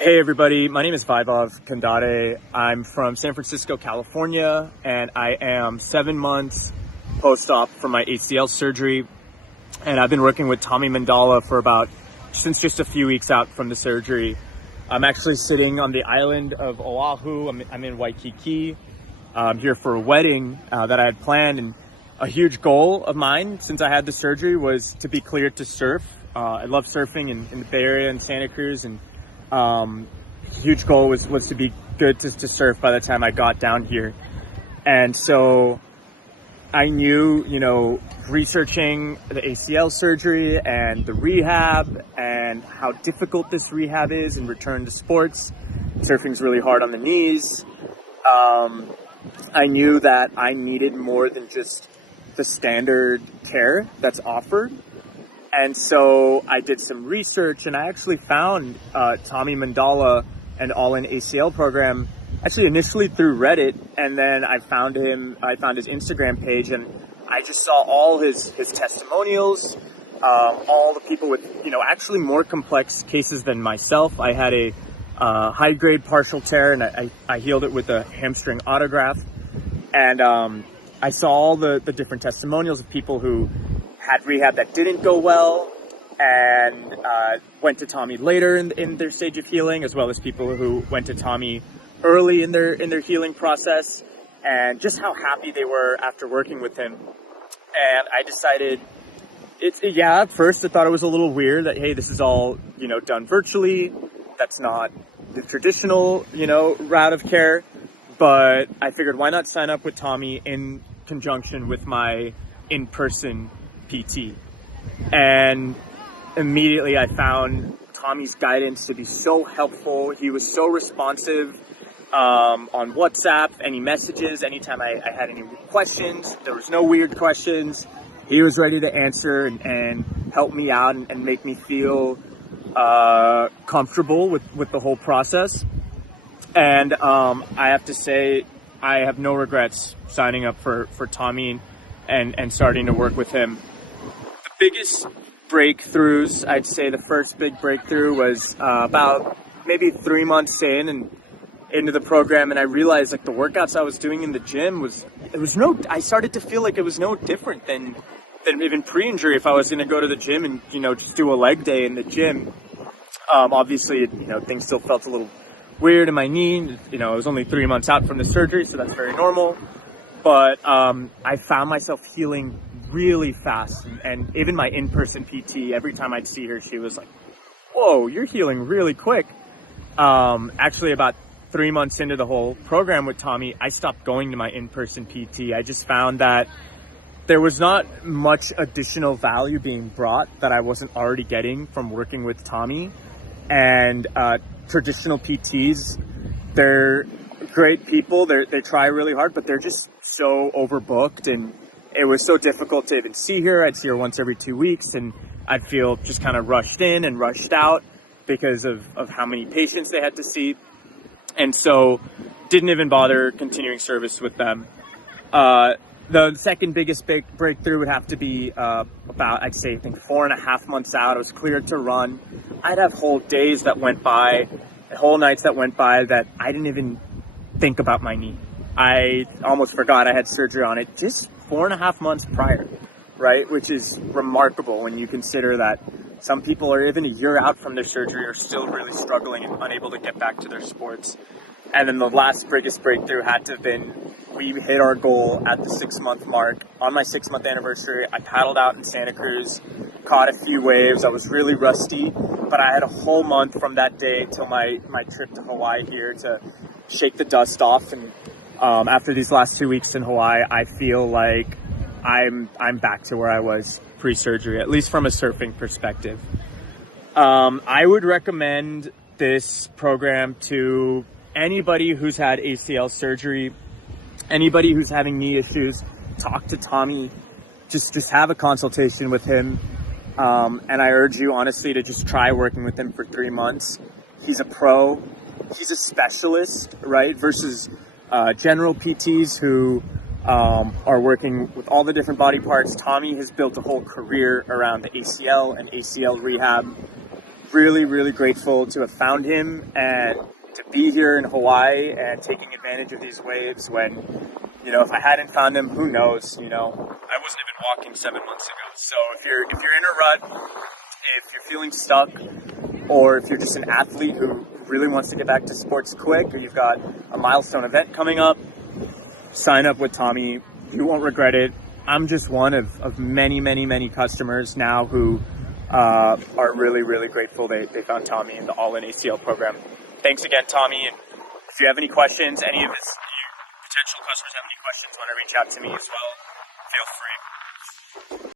Hey everybody, my name is Vybhav Kandadai. I'm from San Francisco, California, and I am 7 months post-op from my ACL surgery. And I've been working with Tommy Mandala since just a few weeks out from the surgery. I'm actually sitting on the island of Oahu. I'm in Waikiki. I'm here for a wedding that I had planned, and a huge goal of mine since I had the surgery was to be cleared to surf. I love surfing in the Bay Area and Santa Cruz, and huge goal was to be good to surf by the time I got down here. And so I knew, researching the ACL surgery and the rehab and how difficult this rehab is in return to sports. Surfing's really hard on the knees. I knew that I needed more than just the standard care that's offered. And so I did some research, and I actually found Tommy Mandala and All In ACL program actually initially through Reddit, and then I found his Instagram page, and I just saw all his testimonials, all the people with actually more complex cases than myself. I had a high grade partial tear, and I healed it with a hamstring autograft, and I saw all the different testimonials of people who had rehab that didn't go well and went to Tommy later in their stage of healing, as well as people who went to Tommy early in their healing process, and just how happy they were after working with him. And I decided, at first I thought it was a little weird that, hey, this is all, done virtually. That's not the traditional, route of care. But I figured, why not sign up with Tommy in conjunction with my in-person PT? And immediately I found Tommy's guidance to be so helpful. He was so responsive on WhatsApp, any messages, anytime I had any questions. There was no weird questions. He was ready to answer and help me out and make me feel comfortable with the whole process. And I have to say, I have no regrets signing up for Tommy and starting to work with him. The biggest breakthroughs, I'd say the first big breakthrough was about maybe 3 months into the program, and I realized the workouts I was doing in the gym I started to feel like it was no different than even pre-injury if I was going to go to the gym and just do a leg day in the gym. Obviously, things still felt a little weird in my knee. It was only 3 months out from the surgery, so that's very normal. But I found myself healing really fast, and even my in-person PT, every time I'd see her, she was like, "Whoa, you're healing really quick." Actually, about 3 months into the whole program with Tommy, I stopped going to my in-person PT. I just found that there was not much additional value being brought that I wasn't already getting from working with Tommy. And traditional PTs, they're great people. They try really hard, but they're just so overbooked, and it was so difficult to even see her. I'd see her once every 2 weeks, and I'd feel just kind of rushed in and rushed out because of how many patients they had to see. And so didn't even bother continuing service with them. The second biggest big breakthrough would have to be about, I think 4.5 months out. I was cleared to run. I'd have whole days that went by, whole nights that went by that I didn't even think about my knee. I almost forgot I had surgery on it just 4.5 months prior, right? Which is remarkable when you consider that some people are even a year out from their surgery are still really struggling and unable to get back to their sports. And then the last biggest breakthrough had to have been, we hit our goal at the 6-month mark. On my 6-month anniversary, I paddled out in Santa Cruz, caught a few waves. I was really rusty, but I had a whole month from that day till my trip to Hawaii here to shake the dust off. And after these last 2 weeks in Hawaii, I feel like I'm back to where I was pre-surgery, at least from a surfing perspective. I would recommend this program to anybody who's had ACL surgery, anybody who's having knee issues. Talk to Tommy, just have a consultation with him. And I urge you honestly to just try working with him for 3 months. He's a pro, he's a specialist, right? Versus general PTs who are working with all the different body parts. Tommy has built a whole career around the ACL and ACL rehab. really, really grateful to have found him and to be here in Hawaii and taking advantage of these waves when, if I hadn't found him, who knows, I wasn't even walking 7 months ago. So if you're in a rut, if you're feeling stuck, or if you're just an athlete who really wants to get back to sports quick, or you've got a milestone event coming up, sign up with Tommy. You won't regret it. I'm just one of many, many, many customers now who are really, really grateful they found Tommy in the All-In ACL program. Thanks again, Tommy. And if you have any questions, any of his potential customers have any questions, want to reach out to me as well, feel free.